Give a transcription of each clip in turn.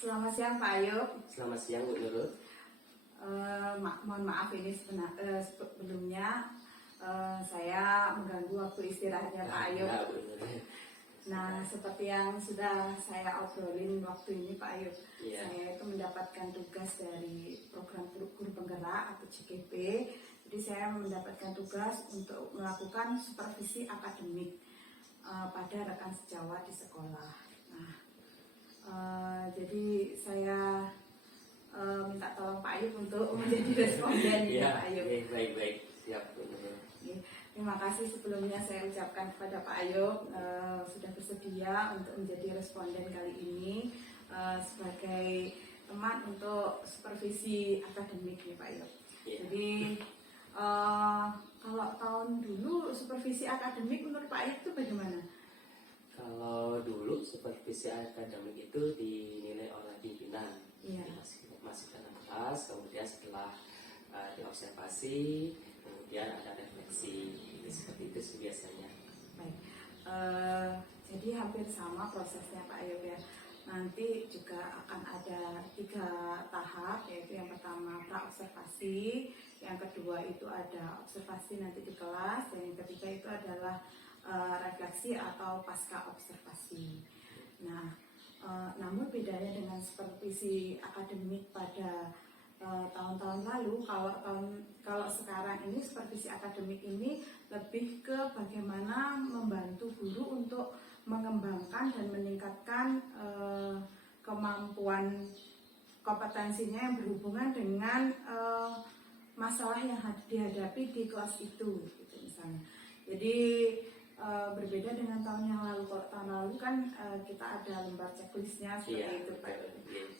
Selamat siang Pak Ayub. Selamat siang Bu Nurul. Mohon maaf ini sebelumnya saya mengganggu waktu istirahatnya Pak Ayub. Ya, Bu Nurul. Nah, seperti yang sudah saya obrolin waktu ini Pak Ayub, saya itu mendapatkan tugas dari program guru penggerak atau CGP. Jadi saya mendapatkan tugas untuk melakukan supervisi akademik pada rekan sejawat di sekolah. Nah, jadi saya minta tolong Pak Ayub untuk menjadi responden ya, Pak Ayub. Baik, siap Bu Nurul. Terima kasih sebelumnya saya ucapkan kepada Pak Ayub sudah bersedia untuk menjadi responden kali ini sebagai teman untuk supervisi akademik nih Pak Ayub. Jadi kalau tahun dulu supervisi akademik menurut Pak Ayub itu bagaimana? Kalau dulu supervisi akademik itu dinilai oleh pimpinan, masih dalam kelas, kemudian setelah diobservasi, kemudian ada refleksi, seperti itu biasanya. Baik, jadi hampir sama prosesnya Pak Ayub ya. Nanti juga akan ada 3 tahap, yaitu yang pertama pra-observasi, yang kedua itu ada observasi nanti di kelas, dan yang ketiga itu adalah refleksi atau pasca observasi. Nah, namun bedanya dengan supervisi akademik pada tahun-tahun lalu, kalau sekarang ini supervisi akademik ini lebih ke bagaimana membantu guru untuk mengembangkan dan meningkatkan kemampuan kompetensinya yang berhubungan dengan masalah yang dihadapi di kelas itu, gitu misalnya. Jadi berbeda dengan tahun yang lalu. Kalau tahun lalu kan kita ada lembar checklistnya seperti itu Pak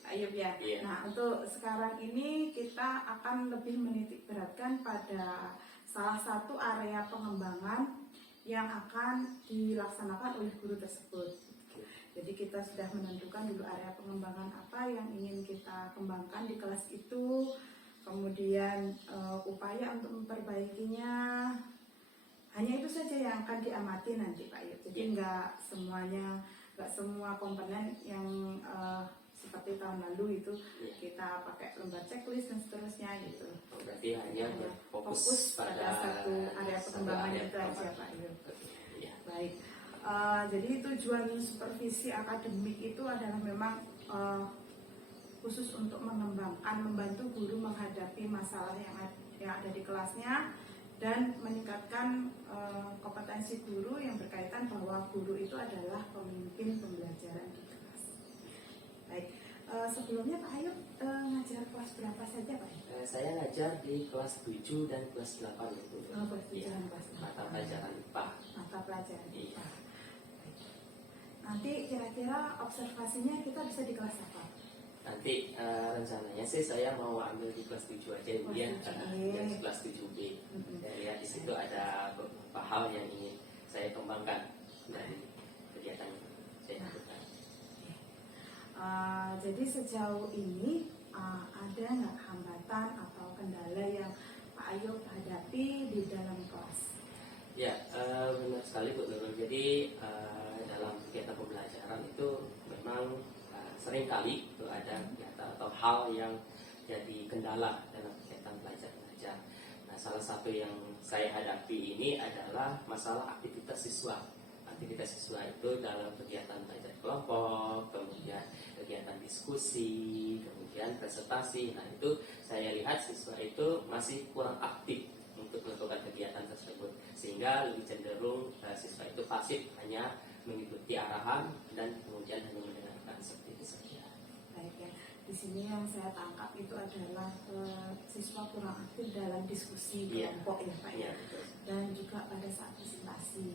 Ayub ya. Nah, untuk sekarang ini kita akan lebih menitik beratkan pada salah satu area pengembangan yang akan dilaksanakan oleh guru tersebut. Jadi kita sudah menentukan dulu area pengembangan apa yang ingin kita kembangkan di kelas itu, kemudian upaya untuk memperbaikinya. Hanya itu saja yang akan diamati nanti Pak Ayub. Jadi nggak semua komponen yang seperti tahun lalu itu kita pakai lembar checklist dan seterusnya gitu. Berarti hanya berfokus pada satu area pengembangan itu aja Pak Ayub. Baik. Jadi tujuan supervisi akademik itu adalah memang khusus untuk mengembangkan, membantu guru menghadapi masalah yang ada di kelasnya, dan meningkatkan kompetensi guru yang berkaitan bahwa guru itu adalah pemimpin pembelajaran di kelas. Baik, sebelumnya Pak Ayub ngajar kelas berapa saja Pak? Saya ngajar di kelas 7 dan kelas 8 itu. Kelas 7 dan kelas 8. Mata pelajaran IPA. Mata pelajaran IPA. Nanti kira-kira observasinya kita bisa di kelas apa? Nanti rencananya sih saya mau ambil di kelas 7 aja, kemudian di kelas 7B. Ya, di situ ada beberapa hal yang ingin saya kembangkan dari kegiatan yang saya lakukan. Jadi sejauh ini ada nggak hambatan atau kendala yang Pak Ayub hadapi di dalam kelas? Ya, benar sekali Bu Nurul. Jadi dalam kegiatan pembelajaran itu memang seringkali itu ada kegiatan atau hal yang jadi kendala dalam kegiatan belajar mengajar. Nah, salah satu yang saya hadapi ini adalah masalah aktivitas siswa. Aktivitas siswa itu dalam kegiatan belajar kelompok, kemudian kegiatan diskusi, kemudian presentasi. Nah, itu saya lihat siswa itu masih kurang aktif untuk melakukan kegiatan tersebut, sehingga lebih cenderung siswa itu pasif, hanya mengikuti arahan dan kemudian hanya mendengarkan seperti itu saja. Baik ya, di sini yang saya tangkap itu adalah siswa kurang aktif dalam diskusi kelompok ya Pak ya, dan juga pada saat presentasi.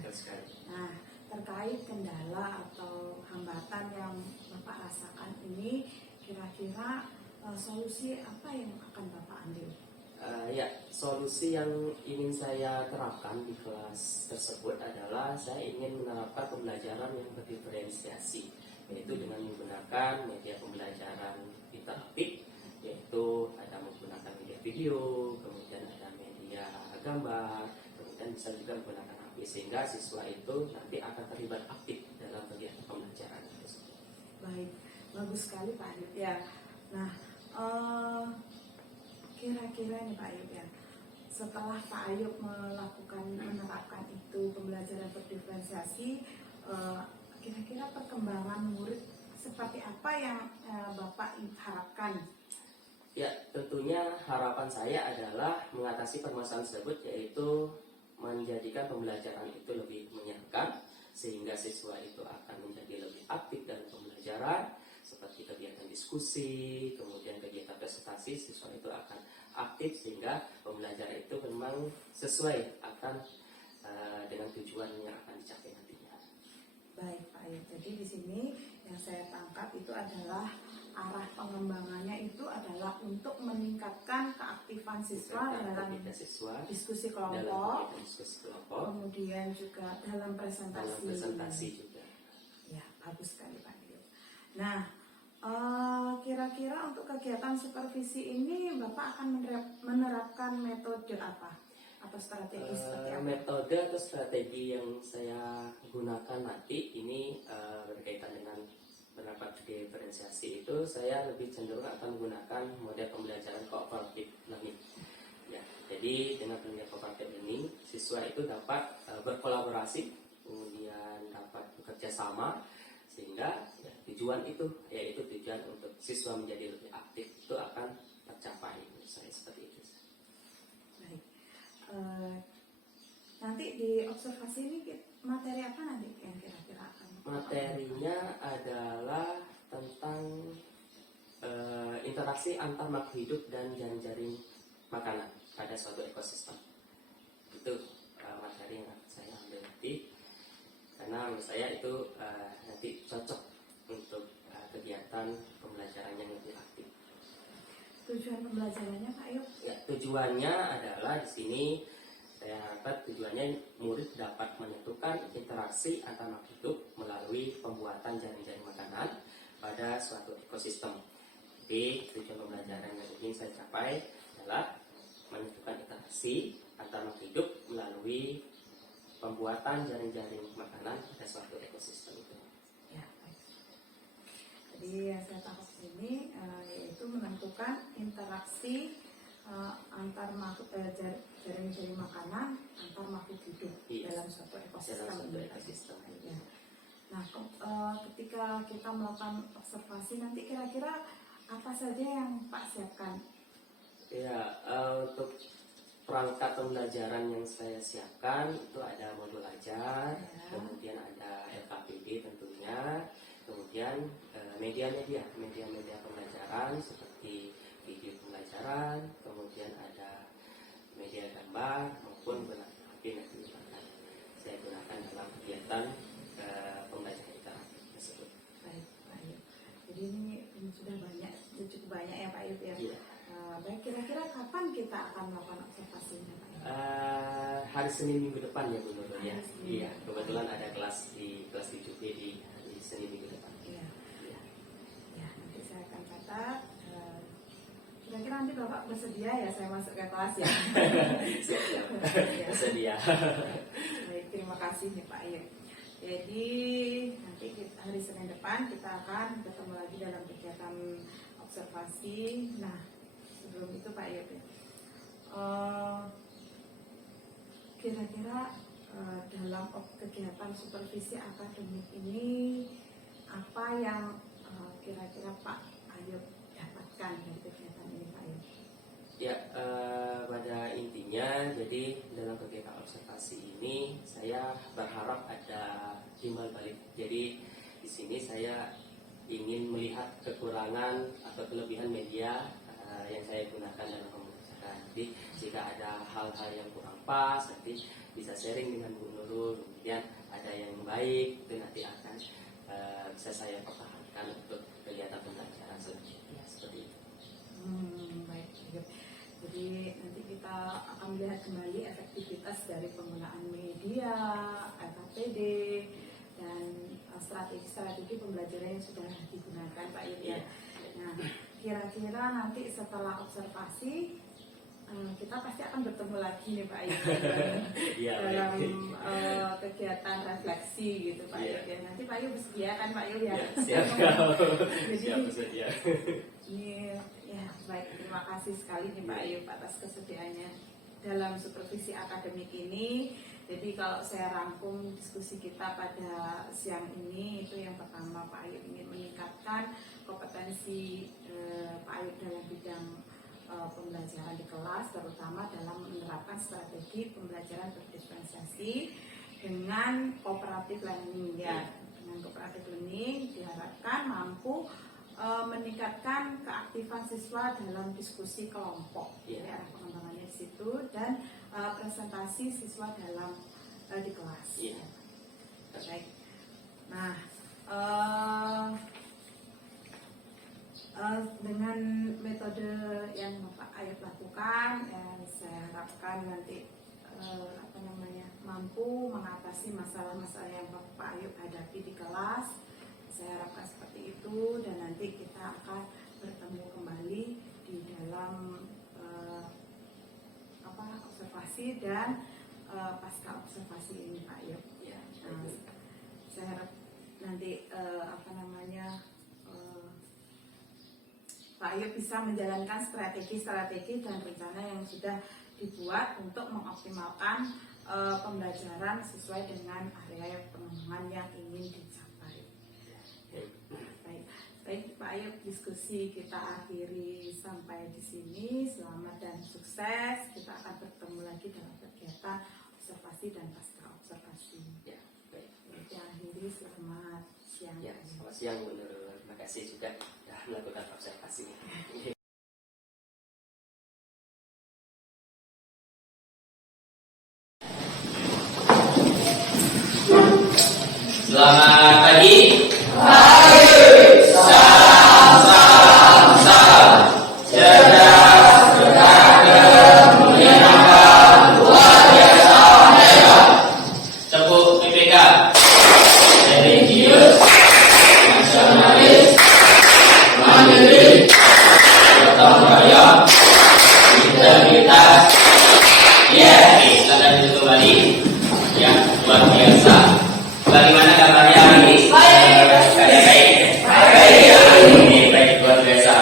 Betul sekali. Nah, terkait kendala atau hambatan yang Bapak rasakan ini, kira-kira solusi apa yang akan Bapak ambil? Solusi yang ingin saya terapkan di kelas tersebut adalah saya ingin menerapkan pembelajaran yang berdiferensiasi, yaitu dengan menggunakan media pembelajaran interaktif, yaitu ada menggunakan media video, kemudian ada media gambar, kemudian bisa juga menggunakan HP, sehingga siswa itu nanti akan terlibat aktif dalam kegiatan pembelajaran tersebut. Baik, bagus sekali Pak Ayub ya. Nah, kira-kira nih Pak Ayub ya, setelah Pak Ayub menerapkan itu pembelajaran berdiferensiasi, kira-kira perkembangan murid seperti apa yang Bapak harapkan? Ya, tentunya harapan saya adalah mengatasi permasalahan tersebut, yaitu menjadikan pembelajaran itu lebih menyenangkan, sehingga siswa itu akan menjadi lebih aktif dalam pembelajaran, seperti kegiatan diskusi, kemudian kegiatan presentasi, siswa itu akan aktif sehingga pembelajaran itu memang sesuai akan dengan tujuan yang akan dicapai nantinya. Baik Pak Ayub, jadi di sini yang saya tangkap itu adalah arah pengembangannya itu adalah untuk meningkatkan keaktifan siswa dalam diskusi kelompok, kemudian juga dalam presentasi juga. Ya, bagus sekali Pak Ayub. Nah, kira-kira untuk kegiatan supervisi ini Bapak akan menerapkan metode apa? Atau strategi seperti apa? Metode atau strategi yang saya gunakan nanti ini berkaitan dengan penerapan diferensiasi itu, saya lebih cenderung akan menggunakan model pembelajaran cooperative learning. Ya, jadi dengan pembelajaran cooperative learning, siswa itu dapat berkolaborasi, kemudian dapat bekerja sama, sehingga ya, tujuan itu yaitu tujuan untuk siswa menjadi lebih aktif itu akan tercapai. Menurut saya seperti itu. Baik. Nanti di observasi ini materi apa nanti yang kira-kira akan? Materinya adalah tentang interaksi antar makhluk hidup dan jaring-jaring makanan pada suatu ekosistem. Itu materi yang akan saya ambil nanti, karena menurut saya itu nanti cocok untuk kegiatan pembelajaran yang lebih aktif. Tujuan pembelajarannya Pak Ayub? Ya, tujuannya adalah di sini saya harapkan tujuannya murid dapat menyatukan interaksi antar makhluk hidup melalui pembuatan jaring-jaring makanan pada suatu ekosistem. Jadi tujuan pembelajaran yang ingin saya capai adalah menyatukan interaksi antar makhluk hidup melalui pembuatan jaring-jaring makanan pada suatu ekosistem itu. Ya, baik. Jadi yang saya tangkap ini yaitu menentukan interaksi antar makhluk jaring-jaring makanan antar makhluk hidup dalam suatu ekosistem. Ya. Nah, ketika kita melakukan observasi nanti kira-kira apa saja yang Pak siapkan? Ya, untuk perangkat pembelajaran yang saya siapkan itu ada modul ajar, kemudian ada LKPD tentunya, kemudian media-media pembelajaran seperti video pembelajaran, kemudian ada media gambar maupun berlapis nanti akan saya gunakan dalam kegiatan pembelajaran interaktif tersebut. Baik, Pak Ayub. Jadi ini sudah cukup banyak ya Pak Ayub ya. Iya. Baik, kira-kira kapan kita akan melakukan observasinya Pak Ayub? Hari Senin minggu depan ya Bu Nurul ya. Iya, kebetulan ada kelas 7B di Senin minggu depan. Iya. Ya, nanti saya akan catat. Kira-kira nanti Bapak bersedia ya saya masuk ke kelas ya? Siap. Bersedia. Baik, terima kasih nih Pak Ayub. Jadi nanti hari Senin depan kita akan ketemu lagi dalam kegiatan observasi. Nah, sebelum itu Pak Ayub ya, kira-kira dalam kegiatan supervisi akademik ini apa yang kira-kira Pak Ayub dapatkan dari kegiatan ini Pak Ayub? Ya, pada intinya jadi dalam kegiatan observasi ini saya berharap ada timbal balik. Jadi di sini saya ingin melihat kekurangan atau kelebihan media yang saya gunakan dalam pembelajaran. Jadi jika ada hal-hal yang kurang pas, nanti bisa sharing dengan Bu Nurul. Kemudian ada yang baik, itu nanti akan bisa saya pertahankan untuk kegiatan pembelajaran selanjutnya seperti itu. Baik. Jadi nanti kita akan melihat kembali efektivitas dari penggunaan media, LKPD, dan strategi-strategi pembelajaran yang sudah digunakan Pak Ayub ya. Nah, kira-kira nanti setelah observasi kita pasti akan bertemu lagi nih Pak Ayub Iya, dalam baik. kegiatan refleksi gitu Pak Iya. Ayub ya. Nanti Pak Ayub bersedia kan Pak Ayub ya? Ya, siap. Jadi Siap bersedia. ini ya baik, terima kasih sekali nih Pak Ayub atas kesediaannya dalam supervisi akademik ini. Jadi kalau saya rangkum diskusi kita pada siang ini, itu yang pertama Pak Ayub ingin meningkatkan kompetensi Pak Ayub dalam bidang pembelajaran di kelas, terutama dalam menerapkan strategi pembelajaran berdiferensiasi dengan cooperative learning ya. Dengan cooperative learning diharapkan mampu meningkatkan keaktifan siswa dalam diskusi kelompok, ya pengembangannya di situ, dan presentasi siswa dalam di kelas. Iya. Baik. Nah, dengan metode yang Bapak Ayub lakukan, saya harapkan nanti mampu mengatasi masalah-masalah yang Bapak Ayub hadapi di kelas. Saya harapkan seperti itu, dan nanti kita akan bertemu kembali di dalam observasi dan pasca observasi ini Pak Ayub. Ya, Saya harap nanti Pak Ayub bisa menjalankan strategi-strategi dan rencana yang sudah dibuat untuk mengoptimalkan pembelajaran sesuai dengan area pengembangan yang ingin dicapai. Baik Pak Ayub, diskusi kita akhiri sampai di sini. Selamat dan sukses. Kita akan bertemu lagi dalam kegiatan observasi dan pasca observasi. ya, baik. Kita akhiri, selamat siang. Ya, selamat siang Bu Nurul. Terima kasih sudah melakukan observasi. Selamat pagi. Tepuk PPK. Religius, nasionalis, mandiri, gotong royong, integritas. Ya, silakan duduk kembali. Ya, luar biasa. Bagaimana kabarnya hari ini? Baik. Baik. Ini baik, luar biasa.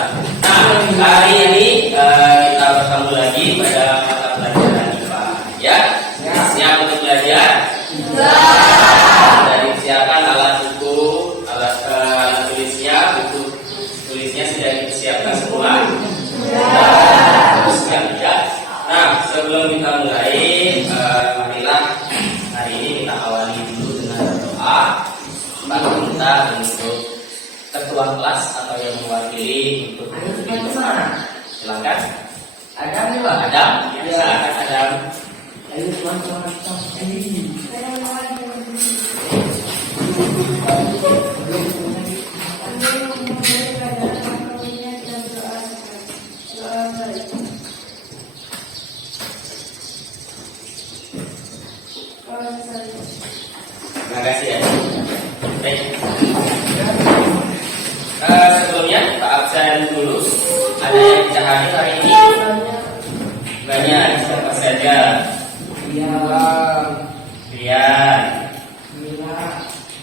Nah, hari ini kita bertemu lagi pada mata pelajaran IPA. Ya, siap untuk belajar? Dan disiapkan alat buku, alat tulisnya, buku tulisnya sudah disiapkan semua. Siap ya. Nah, sebelum kita mulai, marilah hari ini kita awali dulu dengan doa. Kita minta untuk ketua kelas atau yang mewakili untuk silakan. Adam, ya, silakan Adam. Terima kasih ya. Baik. Sebelumnya Pak absen dulu. Ada yang bisa hadir hari ini? Banyak. Siapa saja? Rian,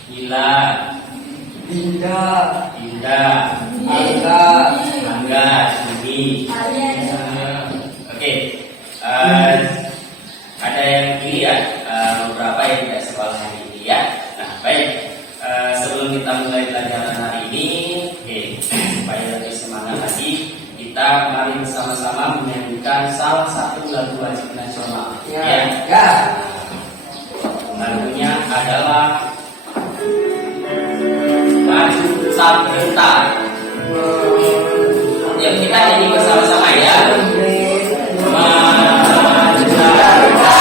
Gila, Dinda, Angga, Dini. Oke. Ada yang dilihat beberapa yang tidak sekolah hari ini ya. Nah, baik. Sebelum kita mulai pelajaran hari ini, supaya lebih semangat lagi, kita mari bersama-sama menyanyikan salah satu lagu wajib nasional. Lagunya adalah Maju Sabenta. Yuk kita nyanyi bersama-sama ya. Maju Sabenta.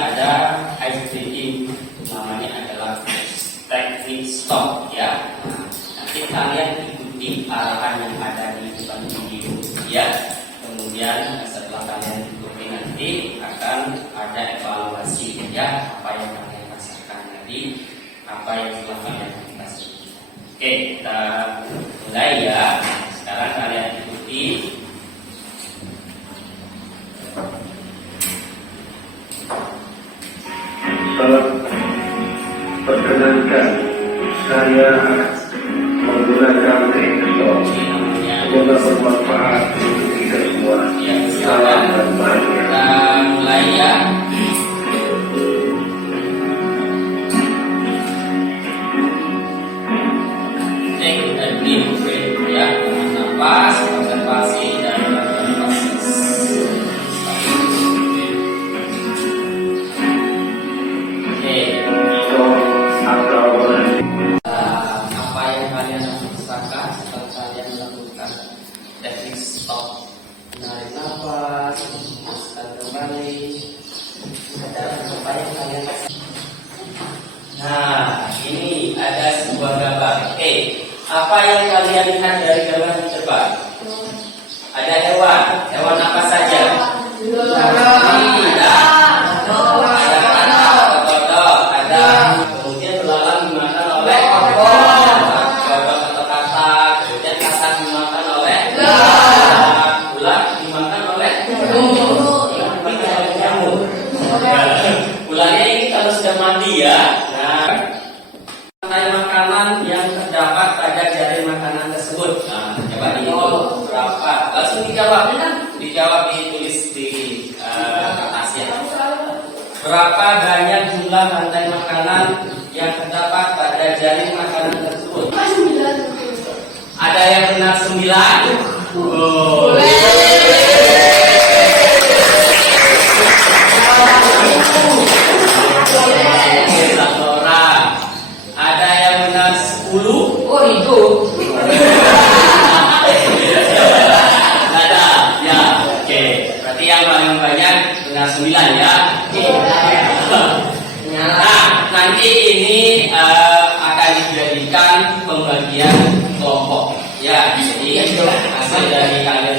ada activity namanya adalah traffic stop ya. Nah, nanti kalian ikuti arahan yang ada di depan video ya. Kemudian setelah kalian ikuti nanti akan ada evaluasi ya, apa yang kalian rasakan tadi, apa yang telah kalian lakukan. Oke, kita mulai ya. Sekarang kalian ikuti. Perkenankan saya menggunakan TikTok. Semoga bermanfaat untuk kita semua. Salam dan bahagia. Kita mulai ya. Take a deep breath ya. Nafas, konsentrasi dan proses. Apa yang kalian rasakan setelah kalian melakukan teknik stop, menarik nafas, hembuskan kembali, ada apa yang kalian rasakan? Nah, ini ada sebuah gambar. Oke, apa yang kalian lihat dari gambar di depan? Ada hewan, hewan apa saja? Ularnya ini kalau sudah mati ya. Nah, rantai makanan yang terdapat pada jari makanan tersebut. Nah, coba dihitung berapa? Langsung dijawab. Dijawab, ditulis di kertasnya. Berapa banyak jumlah rantai makanan yang terdapat pada jari makanan tersebut? Ada yang benar 9. Oh. Ada yang benar 10. Oh itu. Ada ya. Oke, berarti yang paling banyak benar 9 ya. Oke. Nah, nanti ini akan dijadikan pembagian kelompok ya. Jadi hasil dari kalian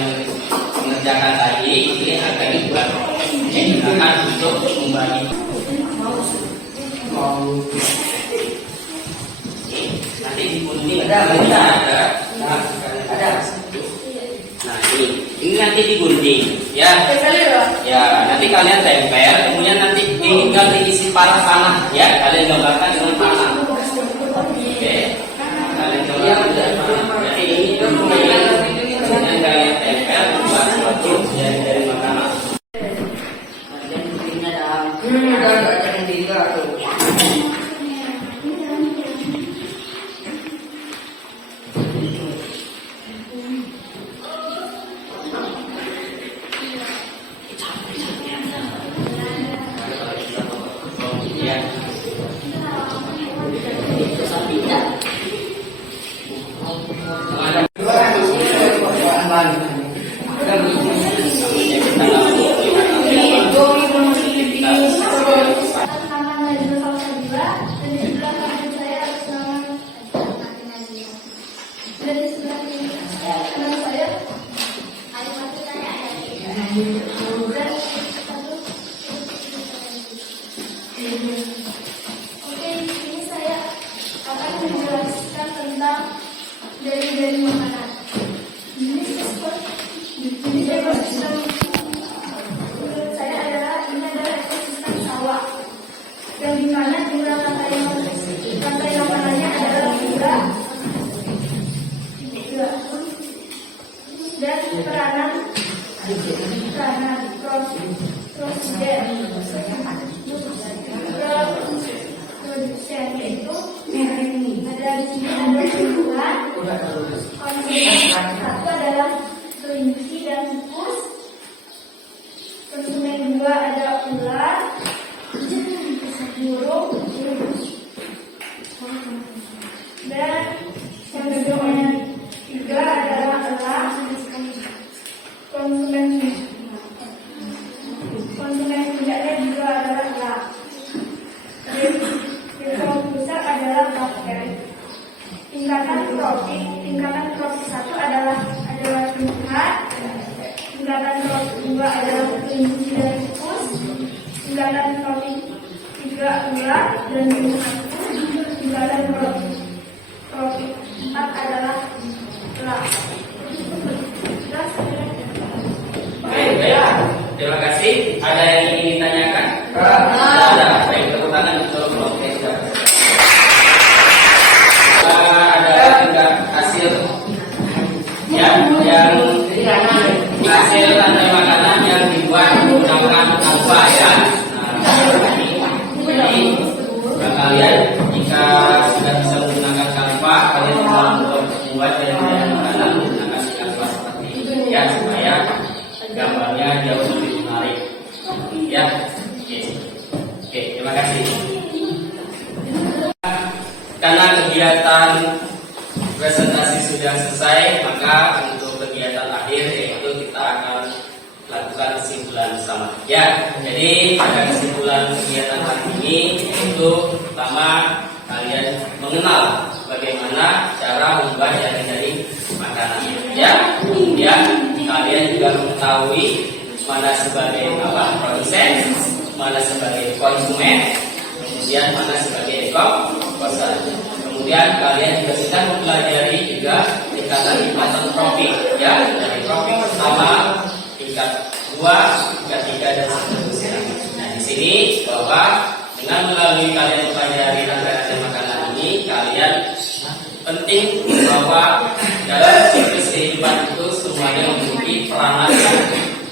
mengerjakan tadi ini akan digunakan untuk membagi. Nanti di gunting ada. Nah ini nanti digunting ya. Ya nanti kalian tempel, kemudian nanti tinggal diisi panah ya. Kalian gambarkan dengan panah. Oke. Kalian gambarkan dengan panah. Jadi ini kemudian kalian tempel buat suatu dari makanan. Oke, ini saya akan menjelaskan tentang dari makanan. Ini ekosistem menurut saya adalah ekosistem sawah, yang dimana jumlah rantai makanannya adalah tiga dan peranan produsen yaitu ada di sini ada tumbuhan, satu adalah kelinci dan tikus, konsumen dua ada ular, burung, 3 bulan dan 3 dan roti 4 adalah telah. Baik, baik. Terima kasih. Ada yang ingin ditanyakan? Ada. Baik, tepuk tangan untuk kelompok yang sudah. Ada tidak hasil yang hasil rantai makanan yang dibuat menggunakan tanpa ya. Jadi kalian jika sudah bisa menggunakan kanva, kalian bisa membuat rantai makanan menggunakan kanva seperti ini ya, supaya gambarnya jauh lebih menarik ya. Oke, terima kasih. Karena kegiatan presentasi sudah selesai, maka untuk kegiatan akhir yaitu kita akan lakukan kesimpulan bersama ya. Jadi pada kesimpulan kegiatan hari ini yaitu pertama, kalian mengenal bagaimana cara membuat jaring-jaring makanan ya. Kemudian kalian juga mengetahui mana sebagai produsen, mana sebagai konsumen, kemudian mana sebagai konsumen. Kemudian kalian juga sedang mempelajari juga tingkatan tropik ya, dari tropik pertama, tingkat 2, tingkat 3 dan seterusnya. Nah, di sini bahwa dengan melalui kalian mempelajari rantai makanan ini, kalian penting bahwa dalam siklus kehidupan itu semuanya memiliki peranan yang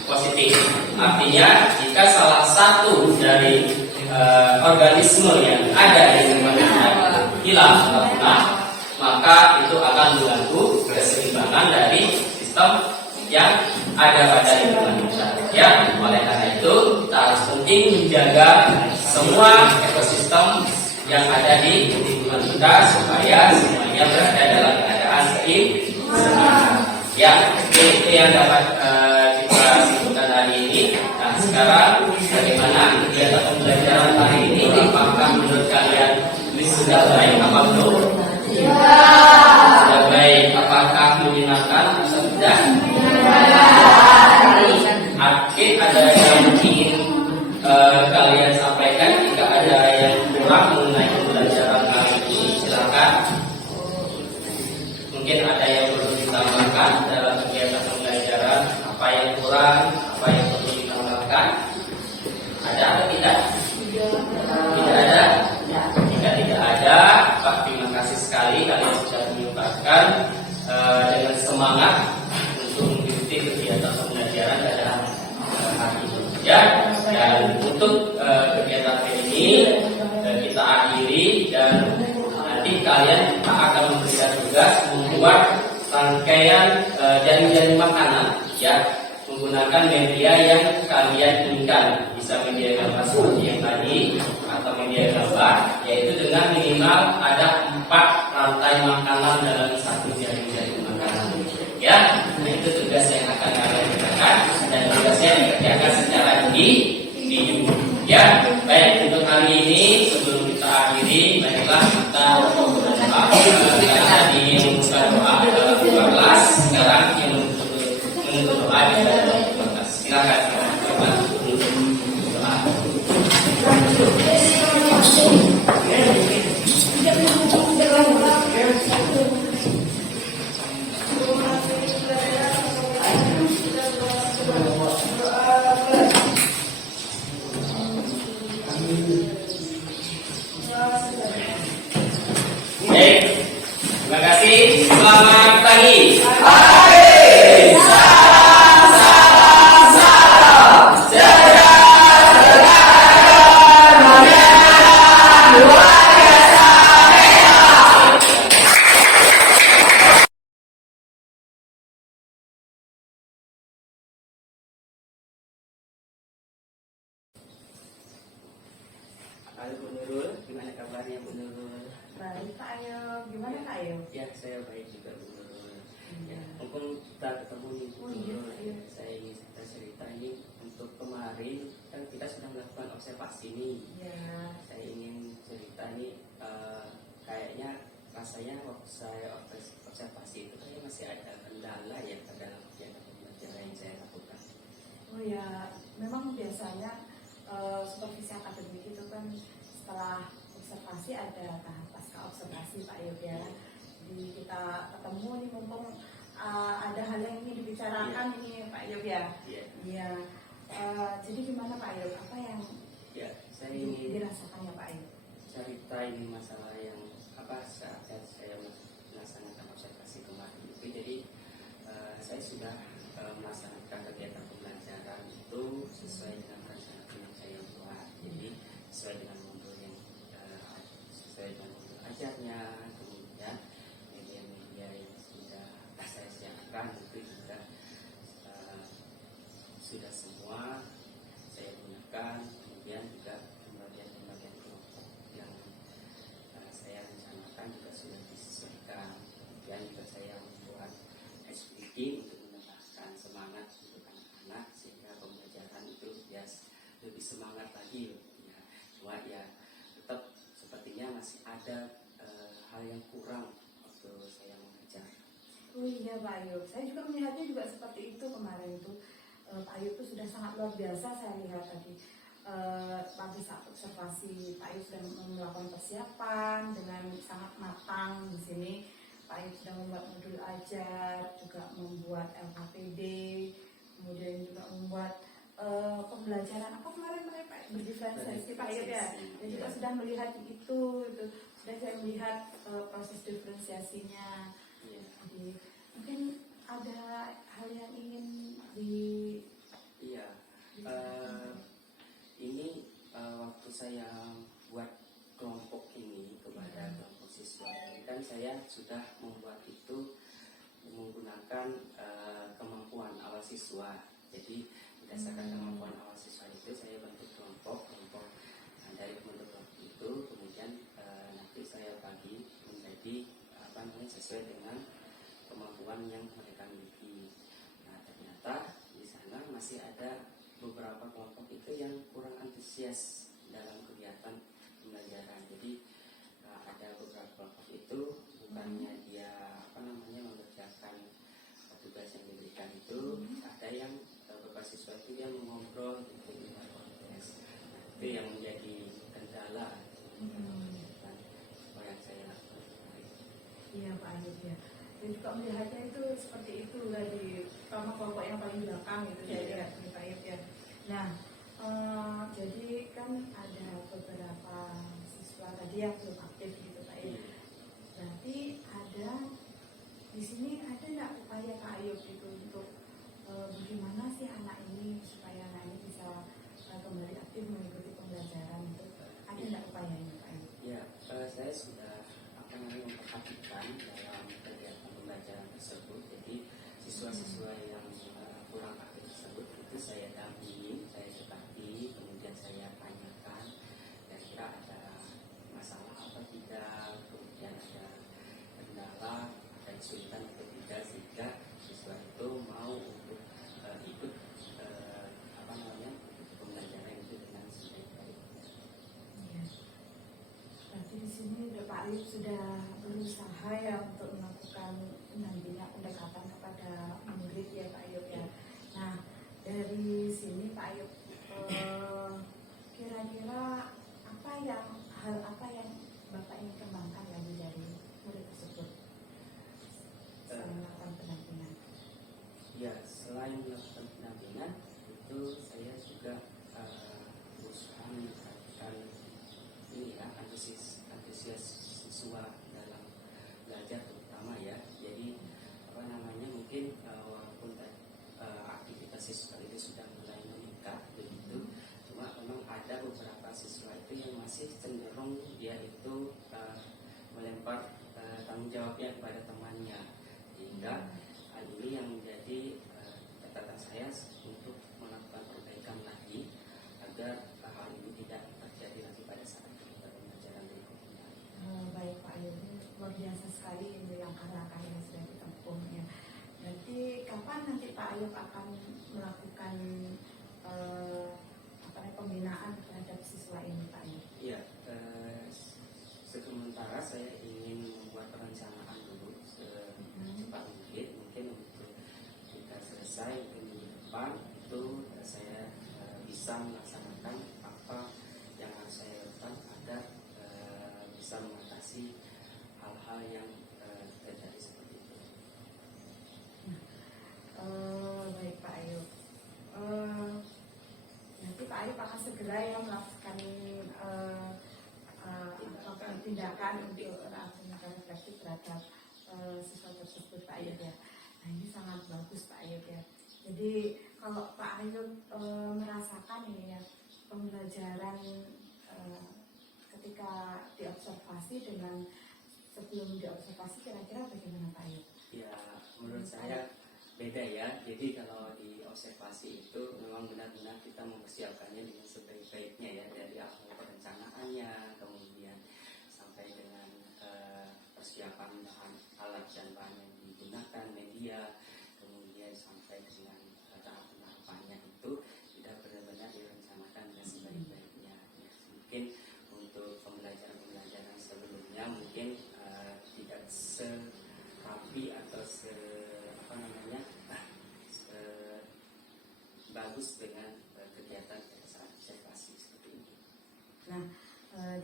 positif. Artinya jika salah satu dari organisme yang ada di lingkungan hilang atau punah, maka itu akan mengganggu keseimbangan dari sistem yang ada pada lingkungan kita. Ya, oleh karena itu kita harus penting menjaga semua ekosistem yang ada di lingkungan kita supaya semuanya berada dalam keadaan seimbang. Ya, itu yang dapat kita simpulkan hari ini. Nah, sekarang bagaimana kegiatan pembelajaran hari ini? Apakah menurut kalian ini sudah baik apa belum? Sudah baik. Apakah menyenangkan atau tidak? Oke, ada yang ingin kalian sampaikan? Jika ada yang kurang mengenai pembelajaran kali ini, silakan. Mungkin ada yang perlu ditambahkan dalam kegiatan pembelajaran. Apa yang kurang? Apa yang perlu ditambahkan? Ada atau tidak? Tidak ada. Jika tidak ada, Pak, terima kasih sekali kalian sudah menyempatkan dengan semangat untuk mengikuti kegiatan pembelajaran pada hari ini. Ya, dan untuk kegiatan hari ini kita akhiri dan nanti kalian akan memberikan tugas membuat rangkaian jaring-jaring makanan ya, menggunakan media yang kalian inginkan, bisa media gambar seperti yang tadi atau media gambar, yaitu dengan minimal ada 4 rantai makanan dalam satu jaring-jaring makanan ya. Nah, itu tugas yang akan kalian kerjakan dan tugasnya dikerjakan secara individu ya. Baik, untuk hari ini sebelum kita akhiri, baiklah kita berdoa. Karena tadi membuka doa dalam kelas, sekarang yang menuntut doa di dalam kelas. Silakan Bapak untuk doa. Baik, terima kasih. Selamat pagi. Bu Nurul, gimana kabarnya Bu Nurul? Baik, Kak Ayo. Gimana Kak Ayo? Ya, saya baik juga Bu Nurul. Ya, mumpung kita ketemu nih Bu Nurul, saya ingin cerita ini untuk kemarin kan kita sudah melakukan observasi nih. Ya. Saya ingin cerita nih, kayaknya rasanya waktu saya observasi itu kayaknya masih ada kendala ya dalam kegiatan pembelajaran yang saya lakukan. Oh ya, memang biasanya supervisi akademik itu kan setelah observasi ada tahap pasca observasi Pak Ayub ya. Jadi kita ketemu nih mumpung ada hal yang ingin dibicarakan ini Pak Ayub ya. Iya. Iya. Jadi gimana Pak Ayub? Apa yang Ya, saya ingin dirasakan ya Pak Ayub? cerita ini masalah yang saat saya melaksanakan observasi kemarin itu. Jadi saya sudah melaksanakan kegiatan pembelajaran itu sesuai dengan rencana yang saya buat. Jadi sesuai dengan modul yang sesuai dengan modul ajarnya, kemudian media-media yang sudah saya siapkan itu juga sudah semua saya gunakan. Kemudian juga pembagian kelompok yang saya rencanakan juga sudah disesuaikan. Kemudian juga saya membuat SPG untuk menambahkan semangat untuk anak-anak sehingga pembelajaran itu ya lebih semangat lagi ya. Cuma ya tetap sepertinya masih ada hal yang kurang waktu saya mengajar. Oh iya Pak Ayub, saya juga melihatnya juga seperti itu kemarin itu. Pak Ayub itu sudah sangat luar biasa saya lihat tadi. Pada saat observasi Pak Ayub sudah melakukan persiapan dengan sangat matang di sini. Pak Ayub sudah membuat modul ajar, juga membuat LKPD, kemudian juga membuat pembelajaran apa kemarin Pak berdiferensiasi Pak Ayub ya. Dan juga sudah melihat itu sudah saya melihat proses diferensiasinya. Jadi mungkin ada hal yang ingin ini waktu saya buat kelompok ini kepada kelompok siswa ini kan saya sudah membuat itu menggunakan kemampuan awal siswa. Jadi berdasarkan kemampuan awal siswa itu saya bentuk kelompok dari bentuk kelompok itu kemudian nanti saya bagi menjadi sesuai dengan kemampuan yang mereka miliki. Nah ternyata di sana masih ada beberapa kelompok itu yang kurang antusias dalam kegiatan pembelajaran. Jadi ada beberapa kelompok itu bukannya dia mengerjakan tugas yang diberikan itu, ada yang beberapa siswa itu dia mengobrol gitu di luar konteks. Nah, itu yang menjadi kendala yang saya lakukan. Iya Pak Ayub ya. Dan juga melihatnya itu seperti itu tadi, terutama kelompok yang paling belakang itu saya lihat di Pak Ayub ya. Nah, jadi kan ada beberapa siswa tadi yang belum aktif gitu Pak Ayub. Berarti ada di sini ada nggak upaya Pak Ayub itu untuk bagaimana sih anak ini supaya anak ini bisa kembali aktif mengikuti pembelajaran itu? Ada nggak upayanya Pak Ayub? Ya, saya sudah memperhatikan dalam kegiatan pembelajaran tersebut. Jadi siswa-siswa yang kurang aktif tersebut itu saya dampingi, saya dekati, kemudian saya tanyakan kira-kira ada masalah apa tidak, kemudian ada kendala, ada kesulitan atau tidak, sehingga siswa itu mau untuk ikut pembelajaran itu dengan sebaik-baik. Berarti di sini Pak Ayub sudah berusaha ya untuk melakukan nantinya pendekatan kepada murid ya Pak Ayub ya. Nah dari sini Pak Ayub kira-kira hal apa yang Bapak ingin kembangkan lagi dari murid tersebut selain melakukan pendampingan? Ya, selain melakukan pendampingan itu saya juga berusaha meningkatkan antusias siswa dalam belajar terutama ya. Jadi mungkin walaupun aktivitas siswa itu sudah mulai meningkat begitu, cuma memang ada beberapa siswa itu yang masih cenderung dia itu melempar tanggung jawabnya kepada temannya, sehingga hal ini yang menjadi catatan saya untuk melakukan perbaikan lagi agar hal ini tidak terjadi nanti pada saat pembelajaran berikutnya. Baik Pak Ayub, luar biasa sekali ini langkah-langkah yang sudah ditempuh ya. Nanti kapan nanti Pak Ayub akan melakukan pembinaan terhadap siswa ini Pak Ayub? Iya, sementara saya ingin membuat perencanaan dulu secepat mungkin untuk kita selesai minggu depan itu saya bisa melaksanakan apa yang harus saya lakukan agar tindakan untuk tindakan reflektif terhadap siswa tersebut Pak Ayub ya. Nah ini sangat bagus Pak Ayub ya. Jadi kalau Pak Ayub merasakan ini ya pembelajaran ketika diobservasi dengan sebelum diobservasi kira-kira bagaimana Pak Ayub? Ya, menurut saya beda ya. Jadi kalau di observasi itu memang benar-benar kita mempersiapkannya dengan sebaik-baiknya ya, dari awal perencanaannya, kemudian sampai dengan persiapan bahan alat dan bahan yang digunakan, media, kemudian sampai dengan tahap penerapannya itu tidak benar-benar direncanakan dengan sebaik-baiknya. Ya, mungkin untuk pembelajaran sebelumnya mungkin tidak serapi atau bagus dengan kegiatan saat observasi seperti ini. Nah,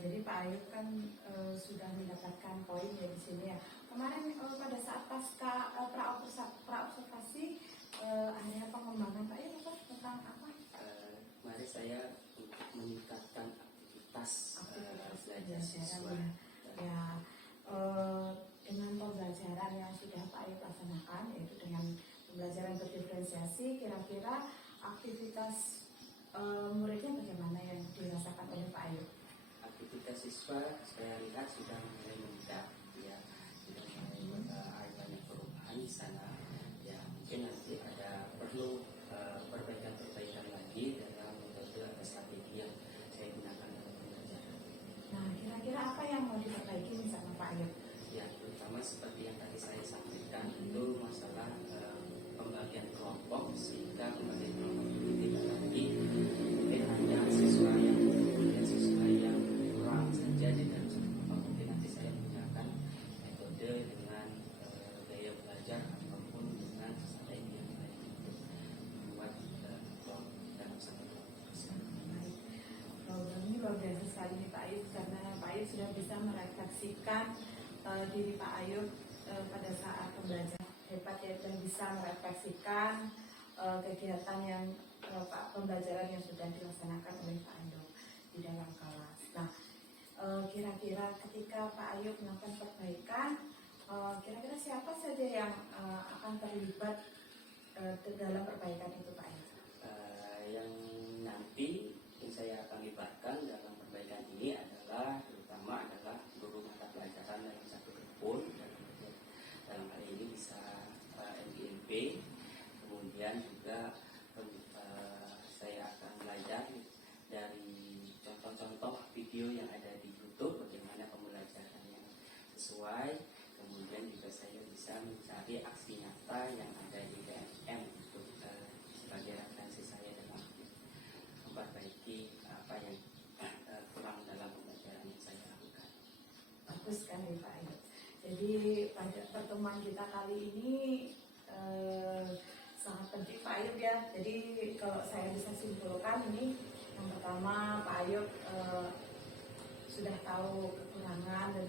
jadi Pak Ayub kan sudah mendapatkan poin ya di sini ya. Kemarin pada saat pasca praobservasi ada pengembangan Pak Ayub tentang apa? Mari saya untuk meningkatkan aktivitas belajar siswa. Ya, dengan pembelajaran yang sudah Pak Ayub laksanakan, yaitu dengan pembelajaran berdiferensiasi, kira-kira aktivitas muridnya bagaimana yang dirasakan oleh Pak Ayub? Aktivitas siswa saya lihat sudah mulai meningkat, ya, sudah mulai ada banyak perubahan di sana. Ya, mungkin nanti ada perlu perbaikan-perbaikan lagi dalam metode atau strategi yang saya gunakan dalam pembelajaran. Nah, kira-kira apa yang mau diperbaiki misalnya Pak Ayub? Ya, terutama seperti yang tadi saya sampaikan itu masalah pembagian kelompok, sehingga pembagian kelompok itu tidak lagi mungkin hanya siswa yang kurang saja di dalam satu kelompok. Mungkin nanti saya menggunakan metode dengan gaya belajar ataupun dengan strategi yang lain untuk membuat kelompok dalam satu kelompok tersebut. Ini luar biasa sekali nih Pak Ayub, karena Pak Ayub sudah bisa merefleksikan diri Pak Ayub pada saat pembelajaran. Hebat ya, dan bisa merefleksikan kegiatan yang pembelajaran yang sudah dilaksanakan oleh Pak Ayub di dalam kelas. Nah, kira-kira ketika Pak Ayub melakukan perbaikan, kira-kira siapa saja yang akan terlibat dalam perbaikan itu Pak Ayub? Yang nanti yang saya akan libatkan dalam perbaikan ini adalah terutama adalah guru mata pelajaran yang satu rumpun, dalam hal ini bisa MBMP. Kemudian juga saya akan belajar dari contoh-contoh video yang ada di YouTube bagaimana pembelajaran yang sesuai. Kemudian juga saya bisa mencari aksi nyata yang ada di DSM untuk sebagai referensi saya dalam memperbaiki apa yang kurang dalam pembelajaran yang saya lakukan. Bagus kan ya Pak Ayub. Jadi pada pertemuan kita kali ini sangat penting Pak Ayub ya. Jadi kalau saya bisa simpulkan ini, yang pertama Pak Ayub sudah tahu kekurangan dan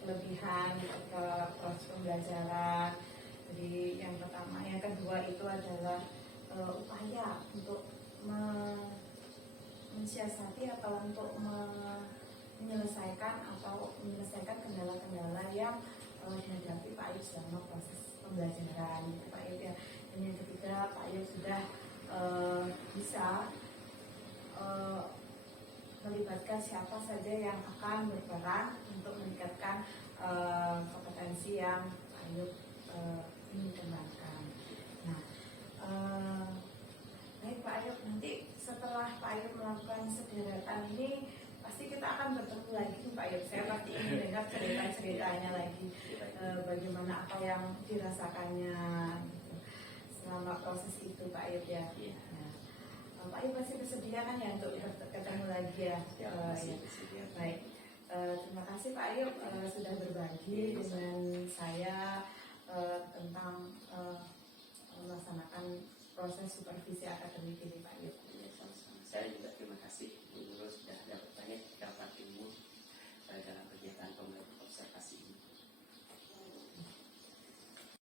kelebihan ke proses pembelajaran. Jadi yang pertama, yang kedua itu adalah upaya untuk mensiasati atau untuk menyelesaikan kendala-kendala yang dihadapi Pak Ayub selama proses pembelajaran gitu Pak Ayub ya. Dan yang ketiga, Pak Ayub sudah bisa melibatkan siapa saja yang akan berperan untuk meningkatkan kompetensi yang Pak Ayub ingin kembangkan. Nah, baik Pak Ayub, nanti setelah Pak Ayub melakukan sederetan ini, pasti kita akan bertemu lagi Pak Ayub. Saya pasti ingin dengar cerita-ceritanya lagi, bagaimana apa yang dirasakannya gitu, selama proses itu Pak Ayub ya. Nah, Pak Ayub pasti bersedia kan ya untuk ketemu lagi ya. Ya. Baik, terima kasih Pak Ayub sudah berbagi dengan saya tentang melaksanakan proses supervisi akademik ini Pak Ayub. Saya juga terima kasih.